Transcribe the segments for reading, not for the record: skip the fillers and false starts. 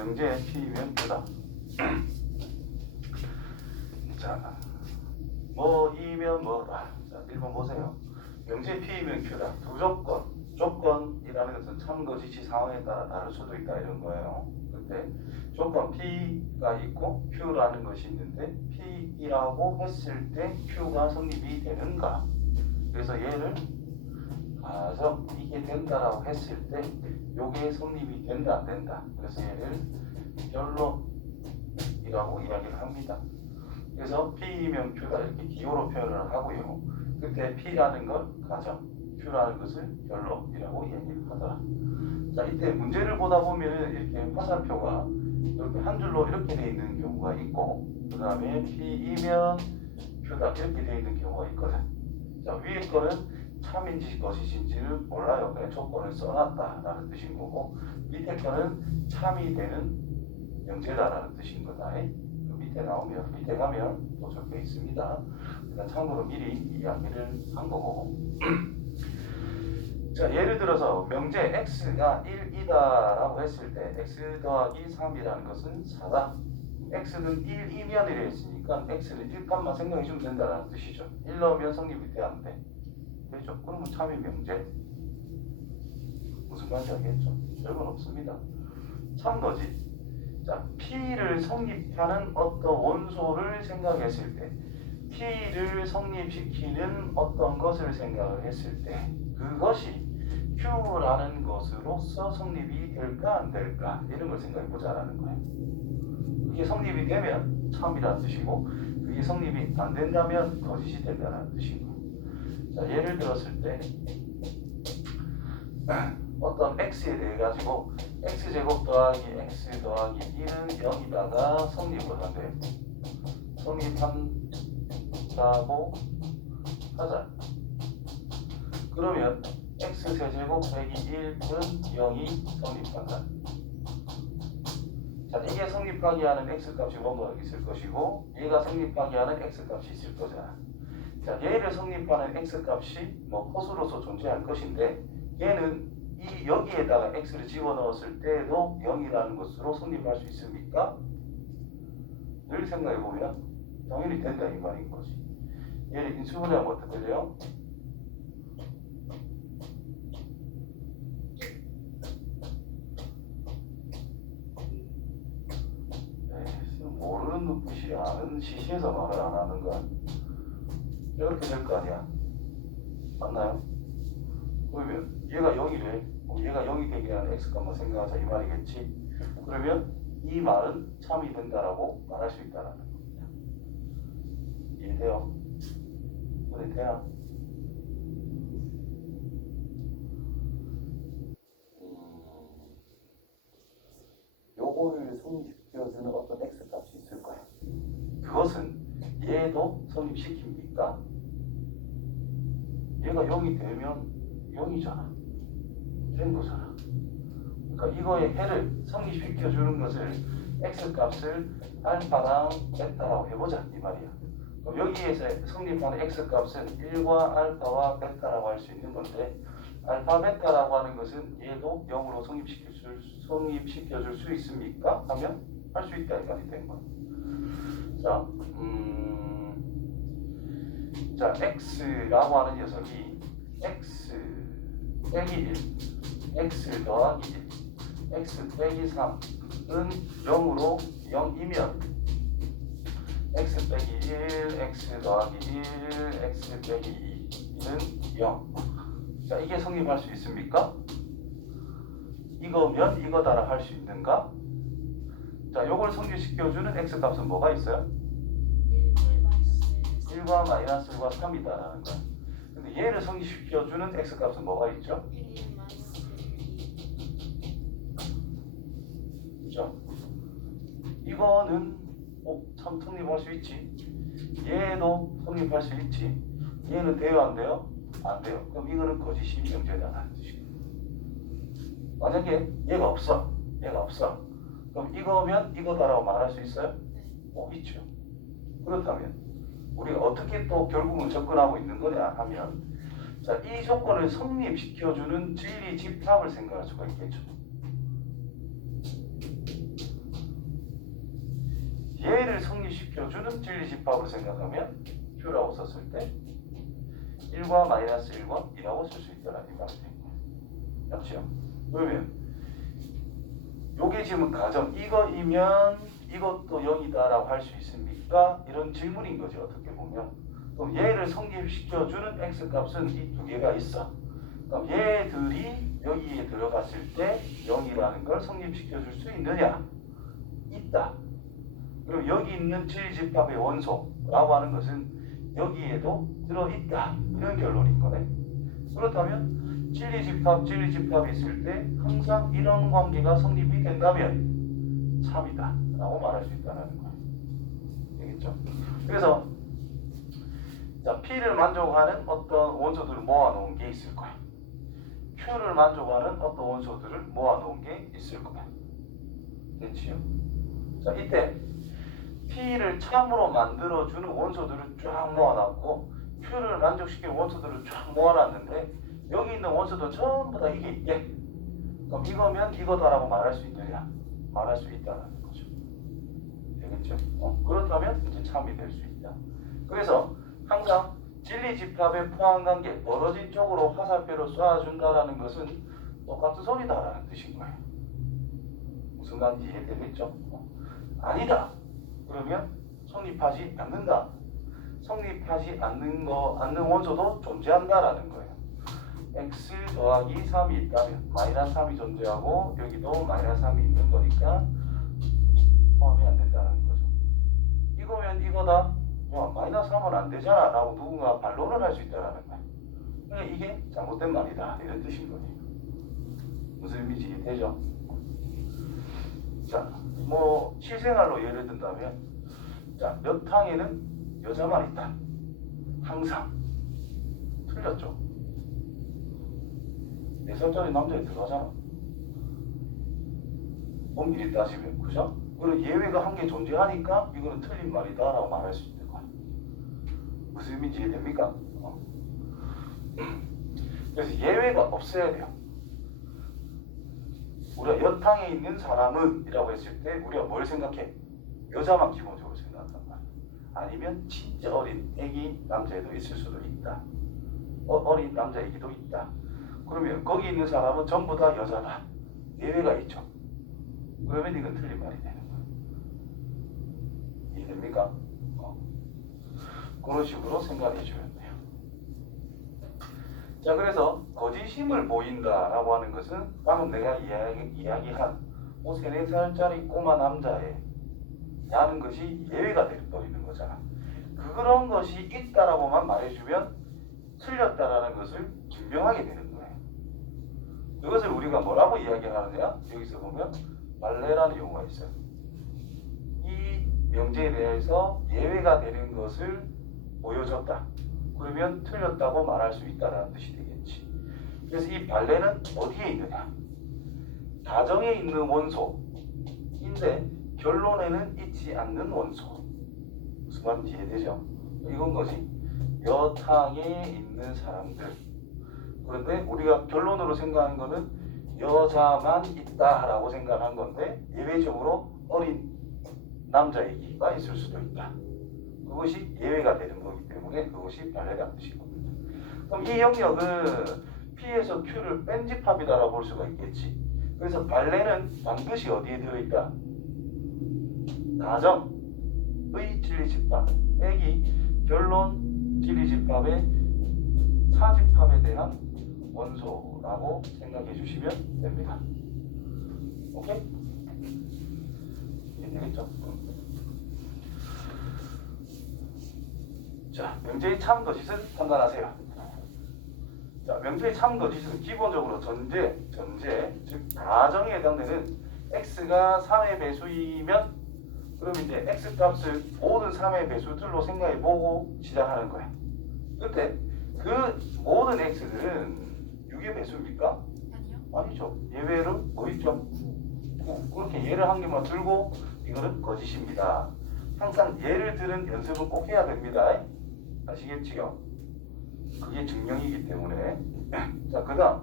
명제 P면 Q다. 자, 뭐이면 뭐다. 자, 1번 보세요. 명제 P면 Q다. 두 조건. 조건이라는 것은 참고 지시 상황에 따라 다를 수도 있다 이런 거예요. 근데 조건 P가 있고 Q라는 것이 있는데 P라고 했을 때 Q가 성립이 되는가? 그래서 얘를 가서 이게 된다라고 했을 때 요게 성립이 된다 안 된다. 그래서 얘를 결론이라고 이야기를 합니다. 그래서 P면 Q다 이렇게 기호로 표현을 하고요. 그때 P라는 걸 가정, Q라는 것을 결론이라고 이야기를 하더라. 자, 이때 문제를 보다 보면 이렇게 화살표가 이렇게 한 줄로 이렇게 되어 있는 경우가 있고, 그 다음에 P이면 Q다 이렇게 되어 있는 경우가 있거든. 자, 위에 거는 참인지 거짓인지를 몰라요. 그냥 조건을 써놨다라는 뜻인 거고, 밑에 거는 참이 되는 명제다라는 뜻인 거다. 밑에 나오면, 밑에 가면 또 적혀 있습니다. 일단 참고로 미리 이야기를 한 거고. 자, 예를 들어서 명제 x가 1이다라고 했을 때 x 더하기 3이라는 것은 4다. x는 1이면 이래 있으니까 x는 1값만 생각해 주면 된다는 뜻이죠. 1 넣으면 성립이 돼, 안 돼? 되죠? 그러면 참이 명제. 무슨 말인지 알겠죠? 별건 없습니다. 참거지. 자, P를 성립하는 어떤 원소를 생각했을 때, P를 성립시키는 어떤 것을 생각을 했을 때, 그것이 Q라는 것으로서 성립이 될까 안 될까 이런 걸 생각해 보자라는 거예요. 그게 성립이 되면 참이라는 뜻이고, 그게 성립이 안 된다면 거짓이 된다는 뜻이고. 자, 예를 들었을 때 어떤 x에 대해 가지고 x제곱 더하기 x 더하기 2는 0이다가 성립을 한대. 성립한다고 하자. 그러면 x세제곱 빼기 1은 0이 성립한다. 자, 이게 성립하게 하는 x값이 뭐가 있을 것이고, 얘가 성립하게 하는 x값이 있을 거잖아. 자, 얘를 성립하는 x값이 뭐 허수로서 존재할 것인데, 얘는 이 여기에다가 x를 집어넣었을 때도 0이라는 것으로 성립할 수 있습니까? 늘 생각해보면 당연히 된다 이 말인 거지. 얘를 인수분해하면 어떻게 돼요? 모르는 눈빛이 아는 시시해서 말을 안 하는 건 이렇게 될 거 아니야. 맞나요? 그러면 얘가 0이래. 얘가 0이 되게 하는 x값만 생각하자 이 말이겠지. 그러면 이 말은 참이 된다라고 말할 수 있다라는 겁니다. 이해돼요? 이해돼요? 요거를 성립시켜주는 어떤 x값이 있을 거야. 그것은 얘도 성립시킵니까? 얘가 0이 되면 0이잖아. 된 거잖아. 그러니까 이거의 해를 성립시켜주는 것을 x값을 알파랑 베타라고 해보자 이 말이야. 그럼 여기에서 성립하는 x값은 1과 알파와 베타라고 할 수 있는 건데, 알파 베타라고 하는 것은 얘도 0으로 성립시켜줄 수 있습니까? 하면 할 수 있다 이 말이 된 거야. 자, x라고 하는 녀석이 x 빼기 1, x 더하기 1, x 빼기 3은 0으로 0이면 x 빼기 1, x 더하기 1, x 빼기 2는 0. 자, 이게 성립할 수 있습니까? 이거면 이거다라 할 수 있는가? 자, 요걸 성립시켜주는 x값은 뭐가 있어요? 1과 마이너스 1과 3이다라는 거야. 근데 얘를 성립시켜주는 x값은 뭐가 있죠? 그죠? 이거는 참 성립할 수 있지. 얘도 성립할 수 있지. 얘는 돼요 안 돼요? 안 돼요. 그럼 이거는 거짓이 명제다라는 뜻이고. 만약에 얘가 없어. 그럼 이거면 이거다라고 말할 수 있어요? 있죠. 그렇다면 우리가 어떻게 또 결국은 접근하고 있는 거냐 하면, 자, 이 조건을 성립시켜주는 진리 집합을 생각할 수가 있겠죠. 얘를 성립시켜주는 진리집합으로 생각하면 Q라고 썼을 때 1과 마이너스 1과 2라고 쓸 수 있다는 이 말이 됩니다. 맞죠? 그러면 요게 지금 가정 이거이면 이것도 0이다라고 할 수 있습니까? 이런 질문인 거죠. 어떻게 보면. 그럼 얘를 성립시켜주는 x값은 이 두 개가 있어. 그럼 얘들이 여기에 들어갔을 때 0이라는 걸 성립시켜줄 수 있느냐? 있다. 그리고 여기 있는 진리집합의 원소라고 하는 것은 여기에도 들어있다. 이런 결론인 거네. 그렇다면 진리집합이 있을 때 항상 이런 관계가 성립이 된다면 3이다 라고 말할 수 있다는 거예요. 되겠죠? 그래서 자, P를 만족하는 어떤 원소들을 모아놓은 게 있을 거야. Q를 만족하는 어떤 원소들을 모아놓은 게 있을 거야. 됐지요? 자, 이때 P를 참으로 만들어주는 원소들을 쫙 모아놨고 Q를 만족시키는 원소들을 쫙 모아놨는데 여기 있는 원소도 전부 다 이게 있게. 그럼 이거면 이거다라고 말할 수 있느냐? 말할 수 있다는 거죠. 되겠죠? 그렇다면 이제 참이 될 수 있다. 그래서 항상 진리집합의 포함관계, 벌어진 쪽으로 화살표를 쏴준다라는 것은 똑같은 소리다라는 뜻인 거예요. 무슨 말인지 이해되겠죠? 아니다. 그러면 성립하지 않는다. 성립하지 않는 원소도 존재한다라는 거예요. x 더하기 3이 있다면 마이너스 3이 존재하고 여기도 마이너스 3이 있는 거니까 포함이 안 된다는 거죠. 이거면 이거다. 마이너스 3은 안 되잖아 라고 누군가 반론을 할 수 있다는 거예요. 그러니까 이게 잘못된 말이다 이런 뜻인 거예요. 무슨 의미인지 이해되죠? 자, 뭐 실생활로 예를 든다면 자, 몇 항에는 여자만 있다. 항상 틀렸죠. 4살짜리 남자에 들어가잖아. 엄밀히 따지면 그죠? 그리고 예외가 한 개 존재하니까 이거는 틀린 말이다 라고 말할 수 있는 거야. 무슨 의미인지 이해됩니까? 그래서 예외가 없어야 돼요. 우리가 여탕에 있는 사람은 이라고 했을 때 우리가 뭘 생각해? 여자만 기본적으로 생각한단 말이야. 아니면 진짜 어린 애기 남자애도 있을 수도 있다. 어린 남자애기도 있다. 그러면 거기 있는 사람은 전부 다 여자다. 예외가 있죠. 그러면 이건 틀린 말이 되는 거야. 이해됩니까? 그런 식으로 생각해 주면 돼요. 자, 그래서 거짓임을 보인다라고 하는 것은 방금 내가 이야기한 3-4살짜리 꼬마 남자애 라는 것이 예외가 되어버리는 거잖아. 그런 것이 있다라고만 말해주면 틀렸다라는 것을 증명하게 되는 거예요. 이것을 우리가 뭐라고 이야기하느냐? 여기서 보면 말레라는 용어가 있어요. 이 명제에 대해서 예외가 되는 것을 보여줬다. 그러면 틀렸다고 말할 수 있다는 뜻이 되겠지. 그래서 이 발레는 어디에 있느냐? 가정에 있는 원소인데 결론에는 있지 않는 원소. 무슨 말인지 이해되죠? 이건 거지. 여탕에 있는 사람들. 그런데 우리가 결론으로 생각하는 거는 여자만 있다라고 생각한 건데 예외적으로 어린 남자애기가 있을 수도 있다. 그것이 예외가 되는 거기 때문에 그것이 발레라는 뜻이거든요. 그럼 이 영역은 P에서 Q를 뺀 집합이다라고 볼 수가 있겠지. 그래서 발레는 반드시 어디에 들어있다? 가정의 진리집합 빼기 결론 진리집합의 사집합에 대한 원소라고 생각해 주시면 됩니다. 오케이? 이해되겠죠? 자, 명제의 참 거짓은 판단하세요. 자, 명제의 참 거짓은 기본적으로 전제, 즉 가정에 해당되는 x가 3의 배수이면 그럼 이제 x값을 모든 3의 배수들로 생각해보고 시작하는 거야. 그때 그 모든 x들은 6의 배수입니까? 아니요. 아니죠. 예외로 뭐 있죠? 9. 그렇게 예를 한 개만 들고 이거는 거짓입니다. 항상 예를 들은 연습은 꼭 해야 됩니다. 아시겠지요? 그게 증명이기 때문에. 자, 그 다음.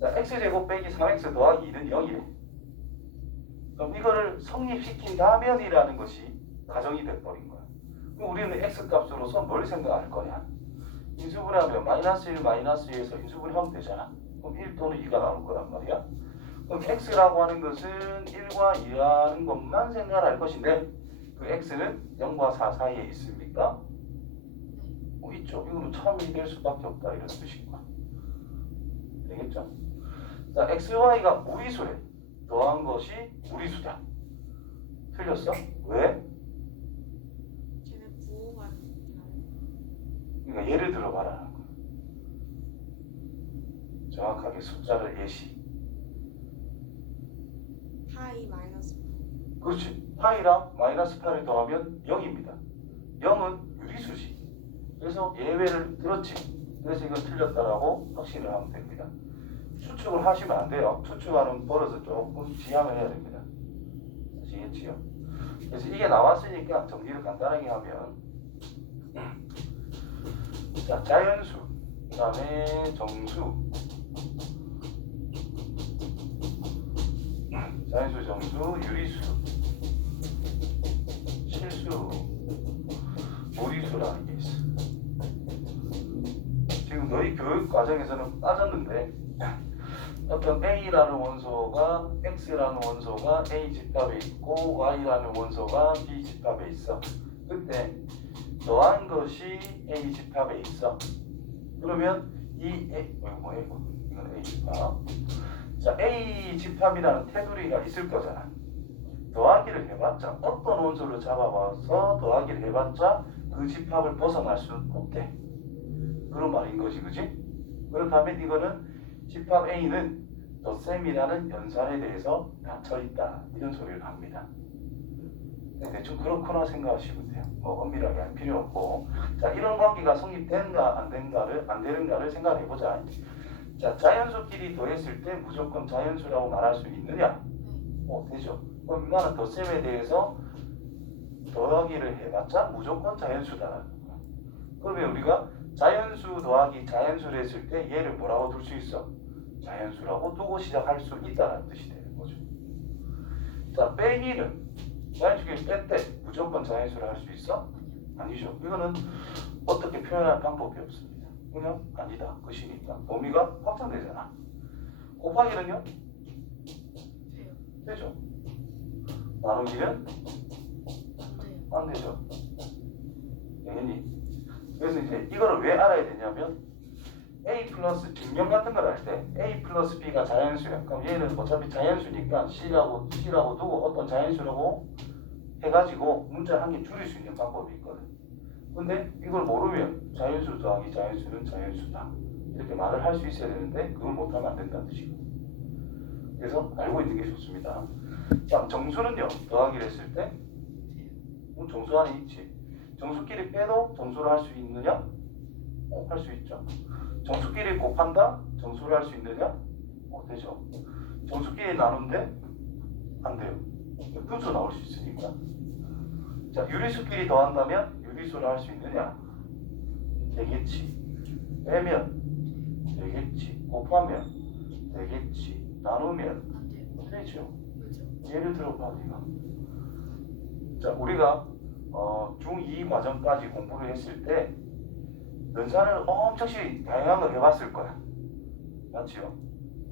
자, x제곱 빼기 3x 더하기 2는 0이래. 그럼 이거를 성립시킨다면이라는 것이 가정이 돼버린 거야. 그럼 우리는 x 값으로서 뭘 생각할 거냐? 인수분해하면 마이너스 1, 마이너스 2에서 인수분해하면 되잖아. 그럼 1 또는 2가 나올 거란 말이야. 그럼 x라고 하는 것은 1과 2라는 것만 생각할 것인데 그 x는 0과 4 사이에 있습니까? 있죠. 이거는 처음이 될 수밖에 없다 이런 뜻인 거야. 되겠죠? 자, xy가 무리수래. 더한 것이 무리수다. 틀렸어? 왜? 쟤네 부호가 그러니까 예를 들어봐라. 정확하게 숫자를 예시. 파이 마이너스 그렇지. 파이랑 마이너스 8을 더하면 0입니다. 0은 유리수지. 그래서 예외를 들었지. 그래서 이건 틀렸다라고 확신을 하면 됩니다. 추측을 하시면 안 돼요. 추측하는 버릇을 조금 지양을 해야 됩니다. 아시겠지요? 그래서 이게 나왔으니까 정리를 간단하게 하면 자, 자연수, 그 다음에 정수, 자연수, 정수, 유리수, 실수, 무리수라는 게 있어. 지금 너희 교육 과정에서는 빠졌는데 어떤 A라는 원소가 X라는 원소가 A 집합에 있고 Y라는 원소가 B 집합에 있어. 그때 더한 것이 A 집합에 있어. 그러면 이 뭐야 이거? 이건 A 집합. 자, A 집합이라는 테두리가 있을 거잖아. 더하기를 해봤자 어떤 원소를 잡아봐서 더하기를 해봤자 그 집합을 벗어날 수는 없대. 그런 말인 것이, 그지? 그렇다면 이거는 집합 A는 덧셈이라는 연산에 대해서 닫혀 있다 이런 소리를 합니다. 대충 그렇구나 생각하시면 돼요. 뭐 엄밀하게 할 필요 없고. 자, 이런 관계가 성립된가 안 되는가를 생각해 보자. 자, 자연수끼리 더했을 때 무조건 자연수라고 말할 수 있느냐? 되죠. 그럼 이거는 덧셈에 대해서 더하기를 해봤자 무조건 자연수다. 그러면 우리가 자연수 더하기 자연수를 했을 때 얘를 뭐라고 둘 수 있어? 자연수라고 두고 시작할 수 있다는 뜻이 되는 거죠. 자, 빼기는 자연수끼리 뺐대 무조건 자연수를 할 수 있어? 아니죠. 이거는 어떻게 표현할 방법이 없습니다. 그냥 아니다 끝이니까 범위가 확장되잖아. 곱하기는요? 돼요. 되죠. 나누기는 안 돼요. 안 되죠. 당연히. 그래서 이제 이거를 왜 알아야 되냐면 A 플러스 증명 같은 걸 할 때 A 플러스 B가 자연수야. 그럼 얘는 어차피 자연수니까 C라고 두고 어떤 자연수라고 해가지고 문자 한 개 줄일 수 있는 방법이 있거든. 근데 이걸 모르면 자연수 더하기 자연수는 자연수다 이렇게 말을 할 수 있어야 되는데 그걸 못하면 안 된다는 뜻이거든. 그래서 알고 있는 게 좋습니다. 자, 정수는요 더하기를 했을 때 정수 안에 있지. 정수끼리 빼도 정수를 할 수 있느냐? 할 수 있죠. 정수끼리 곱한다? 정수를 할 수 있느냐? 되죠. 정수끼리 나눈데? 안 돼요. 분수 나올 수 있으니까. 자, 유리수끼리 더한다면 유리수를 할 수 있느냐? 되겠지. 빼면 되겠지. 곱하면 되겠지. 나누면 안 돼요. 되죠. 그죠? 예를 들어봐, 우리가. 자, 우리가 중2 과정까지 공부를 했을 때 연산을 엄청씩 다양한 걸 해봤을 거야. 맞지요?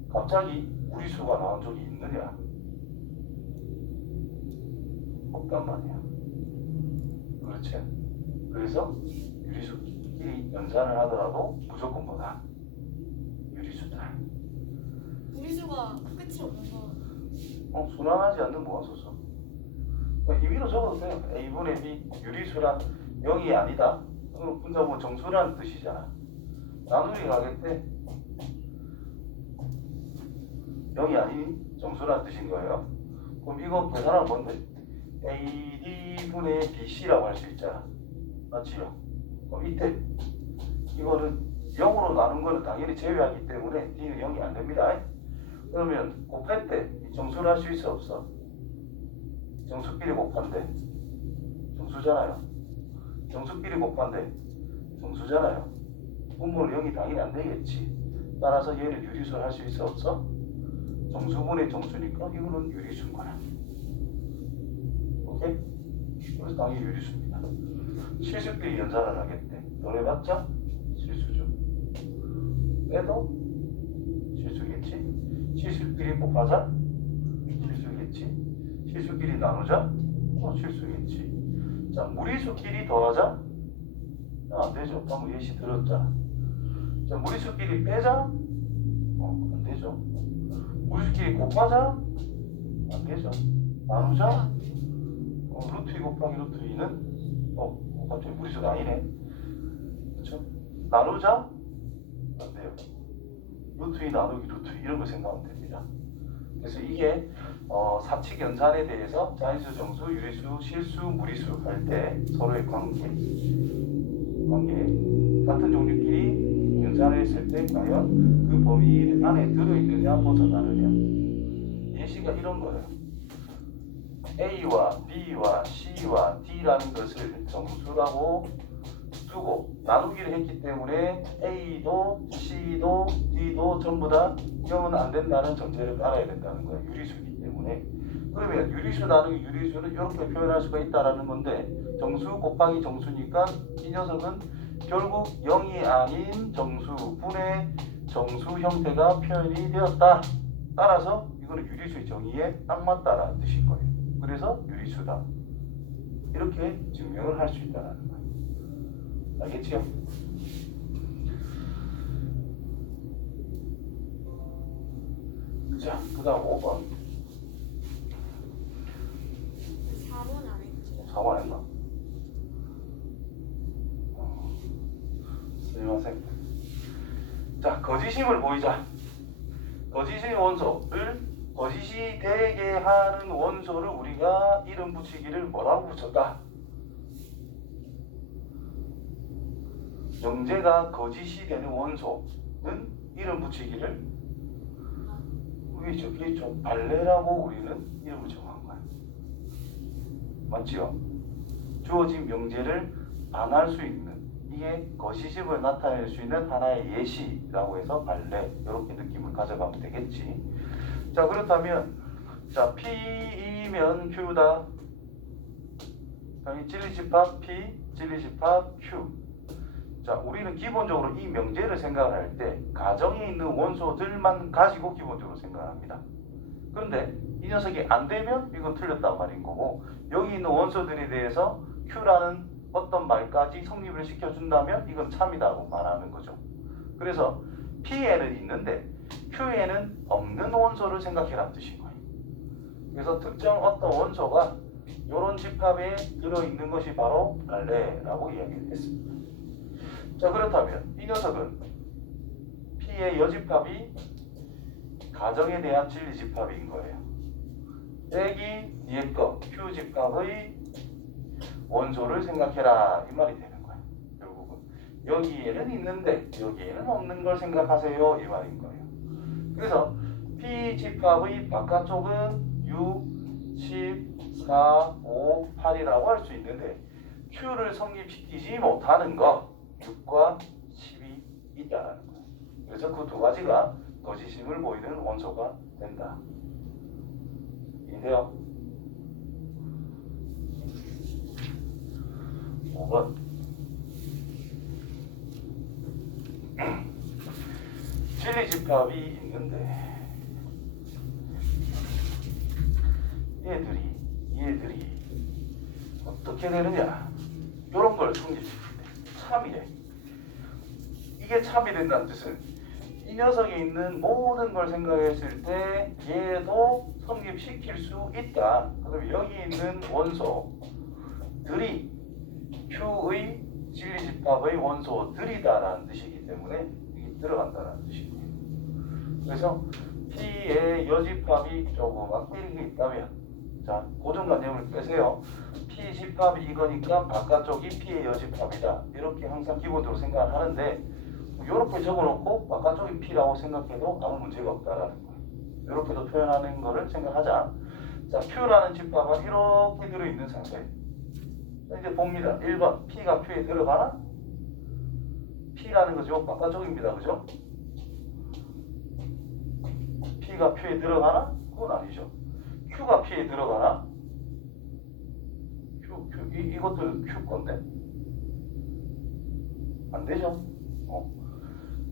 갑자기 무리수가 나온 적이 있느냐? 없단 말이야. 그렇지? 그래서 유리수끼리 연산을 하더라도 무조건 뭐다? 유리수다. 무리수가 끝이 없어서 순환하지 않는 모함소수. 임의로 적어도 돼요. A분의 B 유리수란 0이 아니다. 분자분 정수라는 뜻이잖아. 나누기 가겠대. 0이 아닌 정수라는 뜻인 거예요. 그럼 이거 계산하면 뭔데? AD분의 BC라고 할 수 있잖아. 맞지요? 그럼 이때 이거는 0으로 나눈 거는 당연히 제외하기 때문에 D는 0이 안 됩니다. 그러면 곱할 때 정수를 할 수 있어 없어? 정수끼리 곱한데 정수잖아요. 정수끼리 곱한데 정수잖아요. 분모는 0이 당연히 안 되겠지. 따라서 얘는 유리수를 할 수 있어 없어? 정수분의 정수니까 이거는 유리수인 거야. 오케이? 그래서 당연히 유리수입니다. 실수끼리 연산을 하겠대. 더해봤자 실수죠. 빼도 실수겠지. 실수끼리 곱하자 실수겠지. 실수끼리 나누자 실수겠지. 자, 무리수끼리 더하자 안 되죠. 방금 예시 들었잖아. 자, 무리수끼리 빼자 안 되죠. 무리수끼리 곱하자 안 되죠. 나누자 루트 2 곱하기 루트 2는 갑자기 무리수가 아니네. 그렇죠? 나누자 안 돼요. 루트 2 나누기 루트 2 이런 거 생각하면 됩니다. 그래서 이게 사칙 연산에 대해서 자인수, 정수, 유리수, 실수, 무리수 할 때 서로의 관계 같은 종류끼리 연산을 했을 때 과연 그 범위 안에 들어있느냐 벗어나느냐. 예시가 이런 거예요. A와 B와 C와 D라는 것을 정수라고 두고 나누기를 했기 때문에 A도 C도 D도 전부 다 0은 안 된다는 전제를 알아야 된다는 거예요. 유리수이기 때문에. 그러면 유리수 나누기 유리수는 이렇게 표현할 수가 있다라는 건데 정수 곱하기 정수니까 이 녀석은 결국 0이 아닌 정수분의 정수 형태가 표현이 되었다. 따라서 이거는 유리수의 정의에 딱 맞다라는 뜻인 거예요. 그래서 유리수다. 이렇게 증명을 할 수 있다는 거예요. 알겠지요? 자, 그 다음 5번. 4번 안 했죠. 4번 했나? 스미마셍. 자, 거짓임을 보이자. 거짓의 원소를 거짓이 되게 하는 원소를 우리가 이름 붙이기를 뭐라고 붙였다? 영재가 거짓이 되는 원소는 이름 붙이기를 그게 좀 발레라고 우리는 이름을 정한 거야. 맞지요? 주어진 명제를 반할 수 있는 이게 거시집을 나타낼 수 있는 하나의 예시라고 해서 발레 이렇게 느낌을 가져가면 되겠지. 자, 그렇다면 자 P이면 Q다. 그럼 찔리집합 P, 찔리집합 Q. 자, 우리는 기본적으로 이 명제를 생각할 때 가정에 있는 원소들만 가지고 기본적으로 생각합니다. 그런데 이 녀석이 안 되면 이건 틀렸단 말인 거고 여기 있는 원소들에 대해서 Q라는 어떤 말까지 성립을 시켜준다면 이건 참이다고 말하는 거죠. 그래서 P에는 있는데 Q에는 없는 원소를 생각해라는 뜻인 거예요. 그래서 특정 어떤 원소가 이런 집합에 들어있는 것이 바로 발레라고 이야기를 했습니다. 자, 그렇다면 이 녀석은 P의 여집합이 가정에 대한 진리집합인 거예요. 빼기 뒤에 거 Q집합의 원소를 생각해라 이 말이 되는 거예요. 결국은 여기에는 있는데 여기에는 없는 걸 생각하세요 이 말인 거예요. 그래서 P집합의 바깥쪽은 6, 10, 4, 5, 8이라고 할 수 있는데 Q를 성립시키지 못하는 거 6과 10이 있다는 거예요. 그래서 그 두 가지가 거짓임을 보이는 원소가 된다. 이해돼요? 5번. 진리집합이 있는데 얘들이 어떻게 되느냐? 이런 걸 성립시키는데 참이래. 이게 참이 된다는 뜻은 이 녀석에 있는 모든 걸 생각했을 때 얘도 성립시킬 수 있다. 그럼 여기 있는 원소들이 Q의 진리집합의 원소들이다라는 뜻이기 때문에 이게 들어간다는 뜻이고요. 그래서 P의 여집합이 조그맣게 이렇게 있다면 자, 고정관념을 빼세요. P 집합이 이거니까 바깥쪽이 P의 여집합이다. 이렇게 항상 기본적으로 생각을 하는데 이렇게 적어놓고 바깥쪽이 P라고 생각해도 아무 문제가 없다라는 거예요. 이렇게도 표현하는 거를 생각하자. 자, Q라는 집합은 이렇게 들어있는 상태. 이제 봅니다. 1번 P가 Q에 들어가나? P라는 거죠. 바깥쪽입니다. 그죠? P가 Q에 들어가나? 그건 아니죠. Q가 P에 들어가나? Q가 이것도 Q 건데 안 되죠?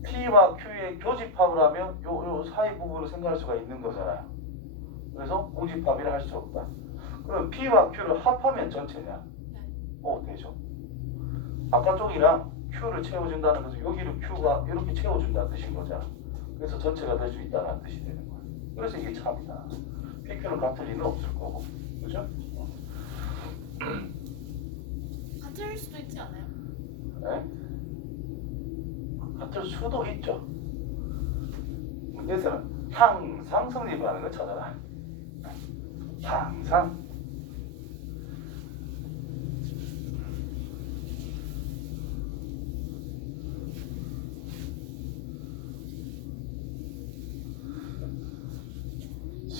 P와 Q의 교집합을 하면 요 사이 부분을 생각할 수가 있는 거잖아요. 그래서 공집합이라 할 수 없다. 그럼 P와 Q를 합하면 전체냐? 되죠. 아까 쪽이랑 Q를 채워준다는 것은 여기를 Q가 이렇게 채워준다는 뜻인 거잖아. 그래서 전체가 될 수 있다는 뜻이 되는 거야. 그래서 이게 참이다. PQ는 같을 리는 없을 거고, 그죠? 같을 수도 있지 않아요? 네? 같을 수도 있죠. 문제에서는 항상 성립하는 걸 찾아라. 항상.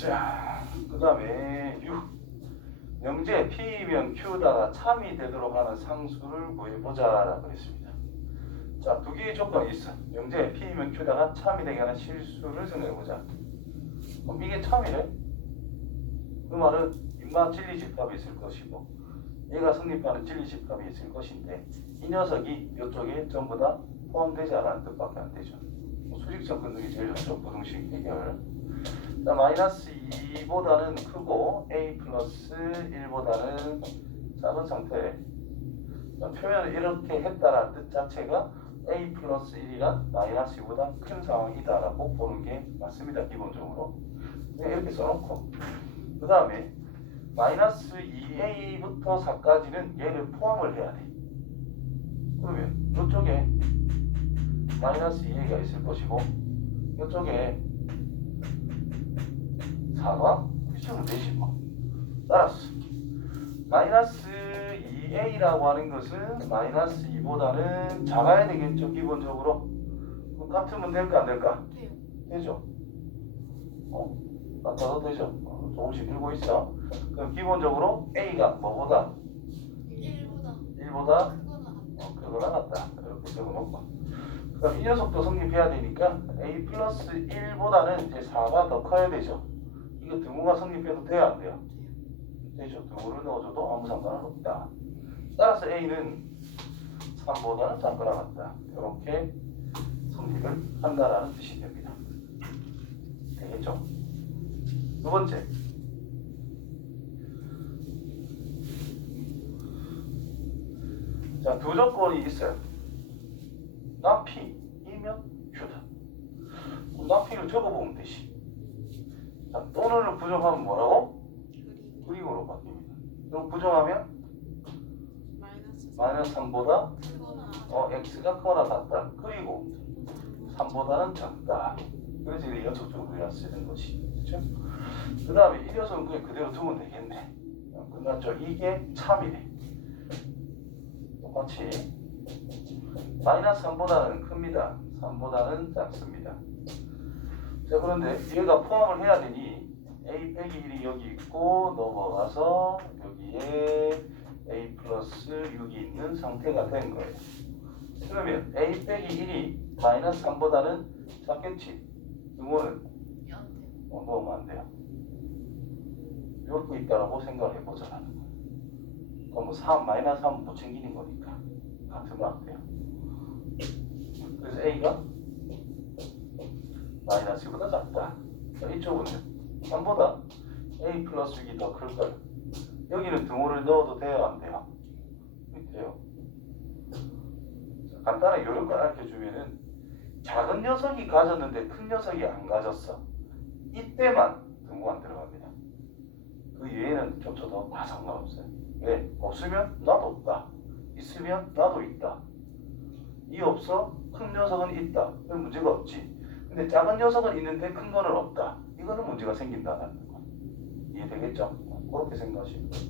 자, 그 다음에 6. 영재 P면 Q다가 참이 되도록 하는 상수를 구해보자라고 했습니다. 자, 두 개의 조건이 있어. 영재 P면 Q다가 참이 되게 하는 실수를 생각해보자. 그럼 이게 참이래? 그 말은 인마 진리집합이 있을 것이고 얘가 성립하는 진리집합이 있을 것인데 이 녀석이 이쪽에 전부 다 포함되지 않은 뜻밖에 안 되죠. 수직선 긋는 게 제일 좋죠. 부등식 해결. 자, 마이너스 2보다는 크고 a 플러스 1보다는 작은 상태. 자, 표현을 이렇게 했다라는 뜻 자체가 a 플러스 1이란 마이너스 2보다 큰 상황이다라고 보는 게 맞습니다. 기본적으로. 이렇게 써놓고 그 다음에 마이너스 2a부터 4까지는 얘를 포함을 해야 돼. 그러면 이쪽에 마이너스 2a가 있을 것이고 이쪽에 4가 붙이면 되지 뭐. 따라서 마이너스 2a라고 하는 것은 마이너스 2보다는 작아야 되겠죠. 기본적으로. 그럼 같으면 될까 안 될까? 돼요. 되죠. 같아도 되죠. 조금씩 들고 있어. 그럼 기본적으로 a가 뭐보다? 1보다 크거나 같다. 이렇게 적어놓고. 그럼 이 녀석도 성립해야 되니까 a 플러스 1보다는 이제 4가 더 커야 되죠. 이거 등호가 성립해도 돼요, 안 돼요? 되죠. 등호를 넣어줘도 아무 상관은 없다. 따라서 a는 3보다는 작거나 같다. 이렇게 성립을 한다라는 뜻이 됩니다. 되겠죠? 두 번째. 자, 두 조건이 있어요. 나 P이면 Q다. 나 P를 적어보면 되지. 자, 또는을 부정하면 뭐라고? 그림으로 바뀝니다. 그럼 부정하면 마이너스 3보다 x가 크거나 같다. 그리고 3보다는 작다. 그래서 이게 연속적으로 이어지는 것이. 그렇죠? 그 다음에 이 녀석은 그냥 그대로 두면 되겠네. 끝났죠? 이게 참이네. 똑같이 마이너스 3보다는 큽니다. 3보다는 작습니다. 자, 그런데 얘가 포함을 해야 되니 a 빼기 1이 여기 있고 넘어가서 여기에 a 플러스 6이 있는 상태가 된 거예요. 그러면 a 빼기 1이 마이너스 3보다는 작겠지. 등호는 넣으면 안 돼요. 이렇게 있다라고 생각을 해보자라는 거예요. 그럼 뭐 3, 마이너스 3은 못 챙기는 거니까 같으면 안 돼요. 그래서 a가 마이너스 2보다 작다. 자, 이쪽은 3보다 a 플러스 6이 더 클 거예요. 여기는 등호를 넣어도 돼요, 안 돼요? 돼요. 자, 간단하게 이런 걸 알려주면은 작은 녀석이 가졌는데 큰 녀석이 안 가졌어. 이때만 등호 안 들어갑니다. 그 이외에는 겹쳐도 다 상관없어요. 왜? 없으면 나도 없다. 있으면 나도 있다. 이 없어? 큰 녀석은 있다. 그럼 문제가 없지. 근데 작은 녀석은 있는데 큰 거는 없다. 이거는 문제가 생긴다는 거. 이해되겠죠? 그렇게 생각하시면 돼요.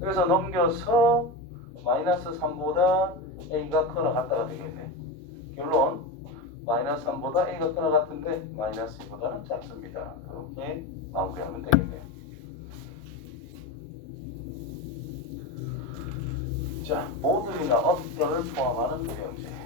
그래서 넘겨서 마이너스 3보다 a가 크거나 같다가 되겠네. 결론 마이너스 3보다 a가 크거나 같은데 마이너스 2보다는 작습니다. 이렇게 마무리하면 되겠네요. 자, 모듈이나 어떨을 포함하는 도형제.